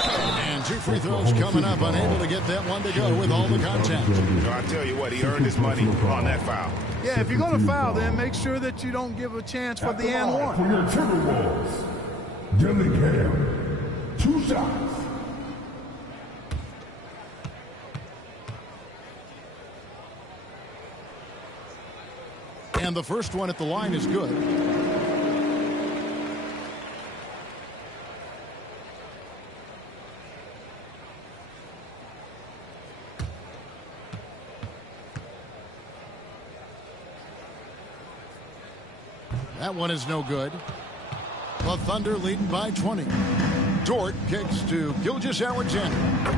And 2 free throws coming up, unable to get that one to go with all the contact. I tell you what, he earned his money on that foul. Yeah, if you're going to foul, then make sure that you don't give a chance for the and one. For your Timberwolves, Dillingham, 2 shots. And the first one at the line is good. That one is no good. The Thunder leading by 20. Dort kicks to Gilgeous-Alexander,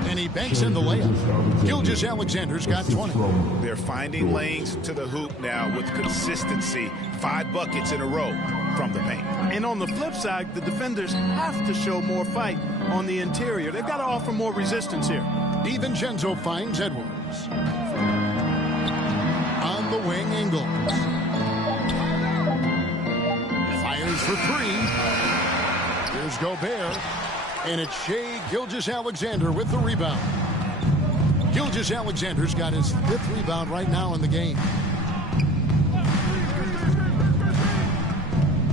and he banks in the layup. Gilgeous-Alexander's got 20. They're finding lanes to the hoop now with consistency. 5 buckets in a row from the paint. And on the flip side, the defenders have to show more fight on the interior. They've got to offer more resistance here. DiVincenzo finds Edwards. On the wing, Ingles. Fires for 3. Here's Gobert. And it's Shai Gilgeous-Alexander with the rebound. Gilgeous-Alexander's got his 5th rebound right now in the game.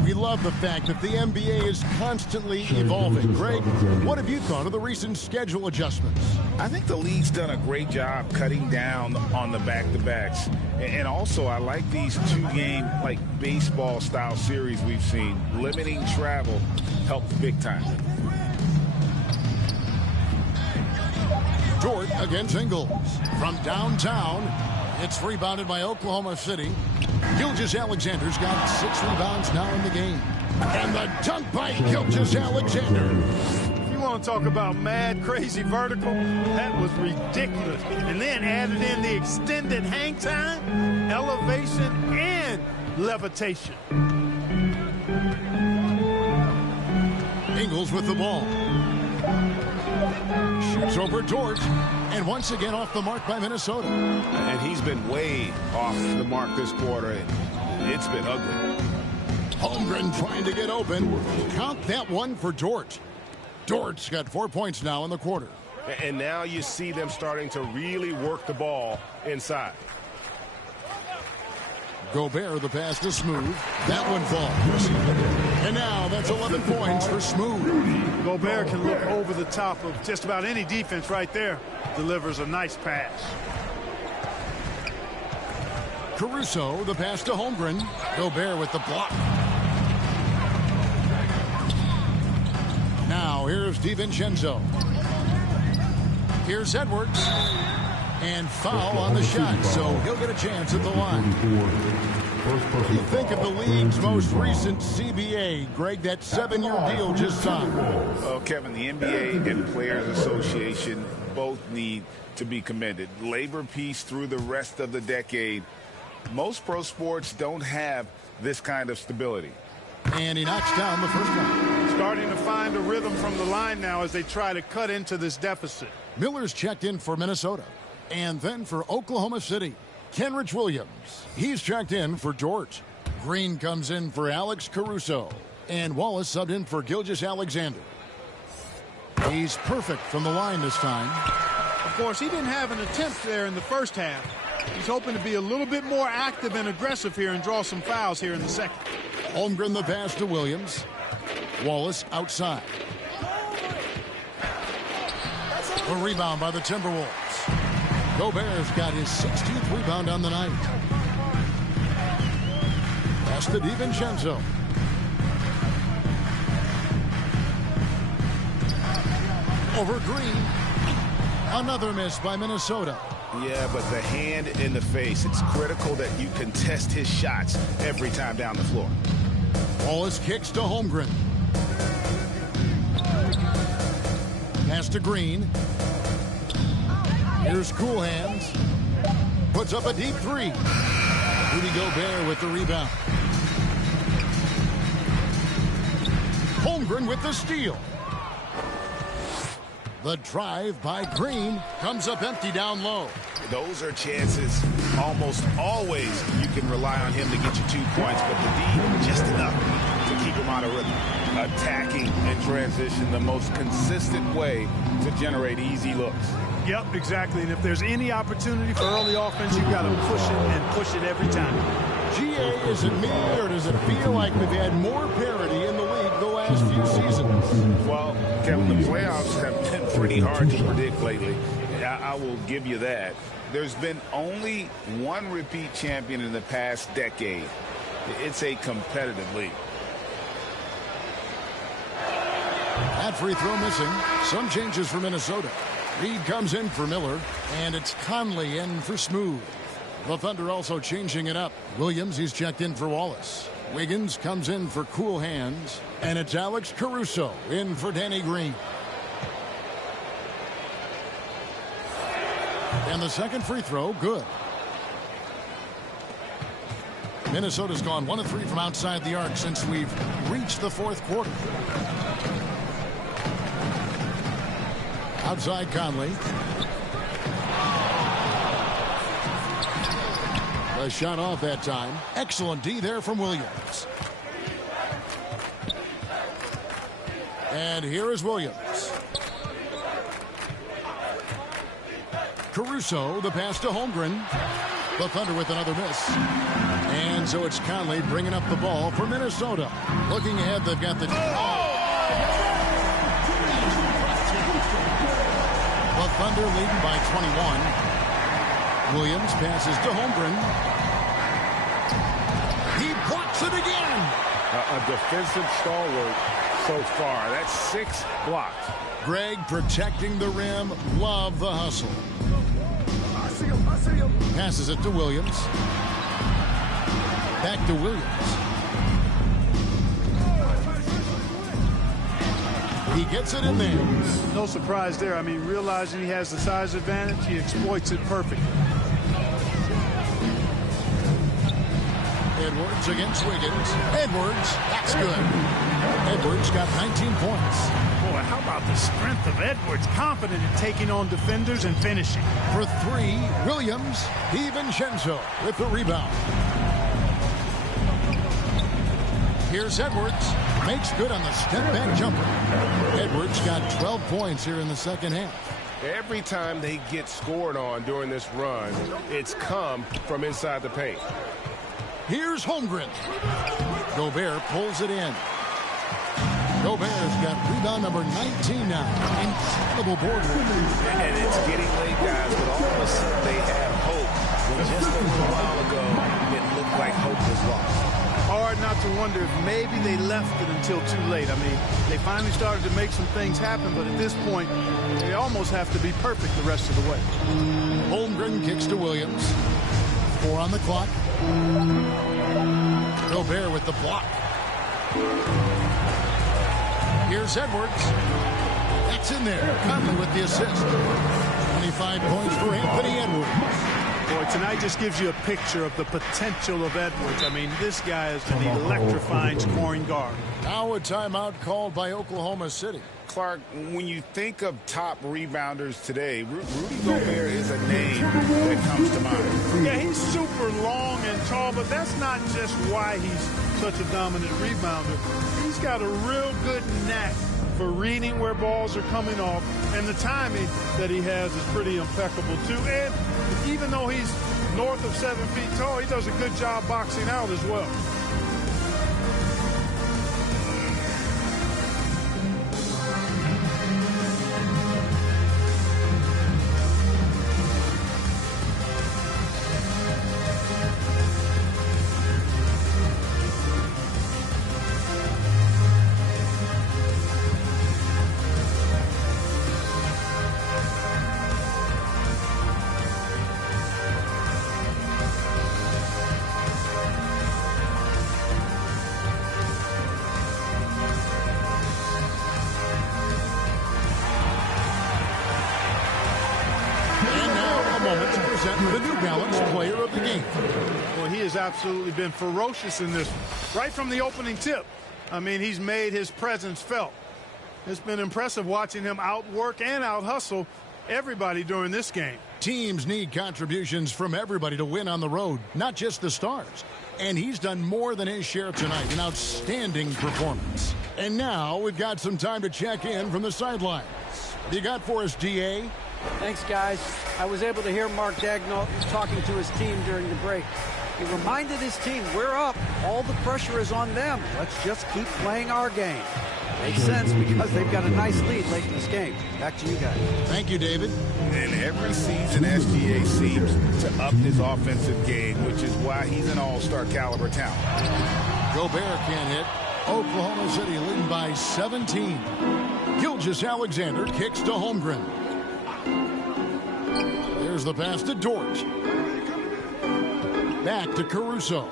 We love the fact that the NBA is constantly evolving. Greg, what have you thought of the recent schedule adjustments? I think the league's done a great job cutting down on the back-to-backs. And also, I like these 2-game, like, baseball-style series we've seen. Limiting travel helps big time. Dort against Ingles. From downtown, it's rebounded by Oklahoma City. Gilgeous-Alexander's got 6 rebounds now in the game. And the dunk by Gilgeous-Alexander. If you want to talk about mad, crazy vertical, that was ridiculous. And then added in the extended hang time, elevation, and levitation. Ingles with the ball. Shoots over Dort, and once again off the mark by Minnesota. And he's been way off the mark this quarter. It's been ugly. Holmgren trying to get open. Count that one for Dort. Dort's got 4 points now in the quarter. And now you see them starting to really work the ball inside. Gobert, the pass to Smooth. That one falls. And now that's 11 points for Smooth. Gobert can look over the top of just about any defense right there. Delivers a nice pass. Caruso, the pass to Holmgren. Gobert with the block. Now here's DiVincenzo. Here's Edwards. And foul on the shot, so he'll get a chance at the line. You think of the league's most recent CBA, Greg, that 7-year deal just signed. Oh, Kevin, the NBA and Players Association both need to be commended. Labor peace through the rest of the decade. Most pro sports don't have this kind of stability. And he knocks down the first one. Starting to find a rhythm from the line now as they try to cut into this deficit. Miller's checked in for Minnesota. And then for Oklahoma City, Kenrich Williams. He's checked in for Dort. Green comes in for Alex Caruso. And Wallace subbed in for Gilgeous-Alexander. He's perfect from the line this time. Of course, he didn't have an attempt there in the first half. He's hoping to be a little bit more active and aggressive here and draw some fouls here in the second. Holmgren the pass to Williams. Wallace outside. A rebound by the Timberwolves. Gobert's got his 16th rebound on the night. Pass to DiVincenzo. Over Green. Another miss by Minnesota. Yeah, but the hand in the face. It's critical that you contest his shots every time down the floor. Wallace kicks to Holmgren. Pass to Green. Here's Cool Hands. Puts up a deep 3. Rudy Gobert with the rebound. Holmgren with the steal. The drive by Green comes up empty down low. Those are chances almost always you can rely on him to get you 2 points, but the D just enough to keep him out of rhythm. Attacking in transition, the most consistent way to generate easy looks. Yep, exactly. And if there's any opportunity for early offense, you've got to push it and push it every time. GA, is it me or does it feel like we've had more parity in the league the last few seasons? Well, Kevin, the playoffs have been pretty hard to predict lately. I will give you that. There's been only one repeat champion in the past decade. It's a competitive league. That free throw missing. Some changes for Minnesota. Reed comes in for Miller, and it's Conley in for Smooth. The Thunder also changing it up. Williams, he's checked in for Wallace. Wiggins comes in for cool hands, and it's Alex Caruso in for Danny Green. And the second free throw, good. Minnesota's gone 1 of 3 from outside the arc since we've reached the fourth quarter. Outside Conley. A shot off that time. Excellent D there from Williams. And here is Williams. Caruso, the pass to Holmgren. The Thunder with another miss. And so it's Conley bringing up the ball for Minnesota. Looking ahead, they've got the... The Thunder leading by 21. Williams passes to Holmgren. He blocks it again. A defensive stalwart so far. That's 6 blocks. Greg protecting the rim. Love the hustle. I see him. Passes it to Williams. Back to Williams. He gets it in there. No surprise there. I mean, realizing he has the size advantage, he exploits it perfectly. Edwards against Wiggins. Edwards, that's good. Edwards got 19 points. Boy, how about the strength of Edwards? Confident in taking on defenders and finishing. For 3, Williams. DiVincenzo with the rebound. Here's Edwards. Makes good on the step-back jumper. Edwards got 12 points here in the second half. Every time they get scored on during this run, it's come from inside the paint. Here's Holmgren. Gobert pulls it in. Gobert's got rebound number 19 now. Incredible board work. And it's getting late, guys, but all of a sudden they have hope. When just a little while ago, it looked like hope was lost. Hard not to wonder if maybe they left it until too late. I mean, they finally started to make some things happen, but at this point, they almost have to be perfect the rest of the way. Holmgren kicks to Williams. 4 on the clock. Gobert with the block. Here's Edwards. That's in there. Conley with the assist. 25 points for Anthony Edwards. Boy, tonight just gives you a picture of the potential of Edwards. I mean, this guy is an electrifying scoring guard. Now a timeout called by Oklahoma City. Clark, when you think of top rebounders today, Rudy Gobert is a name that comes to mind. Yeah, he's super long and tall, but that's not just why he's such a dominant rebounder. He's got a real good knack for reading where balls are coming off, and the timing that he has is pretty impeccable too. And even though he's north of 7 feet tall, he does a good job boxing out as well. The New Balance Player of the Game. Well, he has absolutely been ferocious in this right from the opening tip. I mean, he's made his presence felt. It's been impressive watching him outwork and out-hustle everybody during this game. Teams need contributions from everybody to win on the road, not just the stars. And he's done more than his share tonight. An outstanding performance. And now we've got some time to check in from the sidelines. What you got for us, DA? Thanks, guys. I was able to hear Mark Daigneault talking to his team during the break. He reminded his team, we're up. All the pressure is on them. Let's just keep playing our game. Makes sense because they've got a nice lead late in this game. Back to you guys. Thank you, David. And every season, SGA seems to up his offensive game, which is why he's an all-star caliber talent. Gobert can't hit. Oklahoma City leading by 17. Gilgeous-Alexander kicks to Holmgren. There's the pass to Dort. Back to Caruso.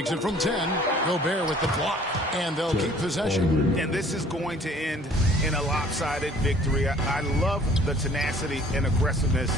Takes it from 10. Gobert with the block. And they'll keep possession. And this is going to end in a lopsided victory. I love the tenacity and aggressiveness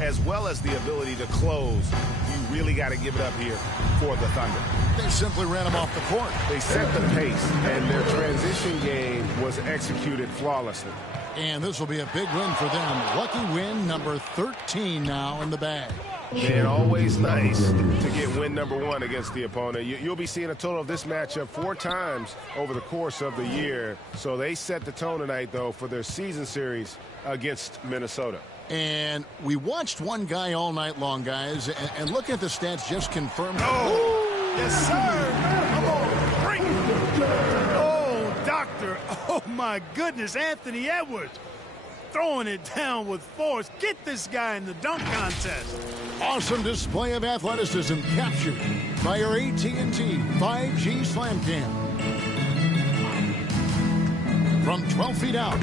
as well as the ability to close. You really got to give it up here for the Thunder. They simply ran him off the court. They set the pace, and their transition game was executed flawlessly. And this will be a big win for them. Lucky win number 13 now in the bag. Man, always nice to get win number 1 against the opponent. You'll be seeing a total of this matchup 4 times over the course of the year. So they set the tone tonight, though, for their season series against Minnesota. And we watched one guy all night long, guys, and look at the stats just confirmed. Oh, yes, sir. Come on, bring it. Oh, doctor. Oh, my goodness, Anthony Edwards. Throwing it down with force. Get this guy in the dunk contest. Awesome display of athleticism captured by your AT&T 5G Slam Cam. From 12 feet out,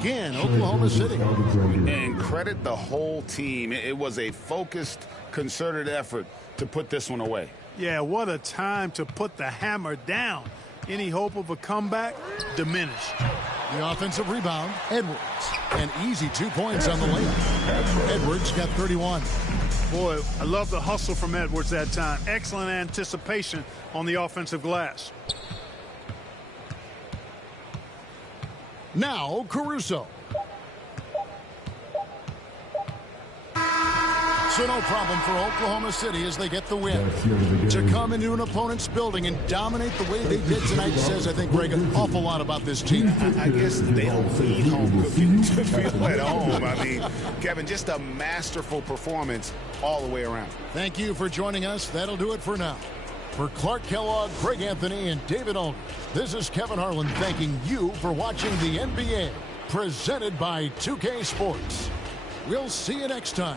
again, Oklahoma City. And credit the whole team. It was a focused, concerted effort to put this one away. Yeah, what a time to put the hammer down. Any hope of a comeback? Diminished. The offensive rebound, Edwards. An easy 2 points on the layup. Edwards got 31. Boy, I love the hustle from Edwards that time. Excellent anticipation on the offensive glass. Now, Caruso. So no problem for Oklahoma City as they get the win. To come into an opponent's building and dominate the way they did tonight says, I think, Greg, an awful lot about this team. I guess they don't need home cooking to feel at home. I mean, Kevin, just a masterful performance all the way around. Thank you for joining us. That'll do it for now. For Clark Kellogg, Greg Anthony, and David Aldridge, this is Kevin Harlan thanking you for watching the NBA, presented by 2K Sports. We'll see you next time.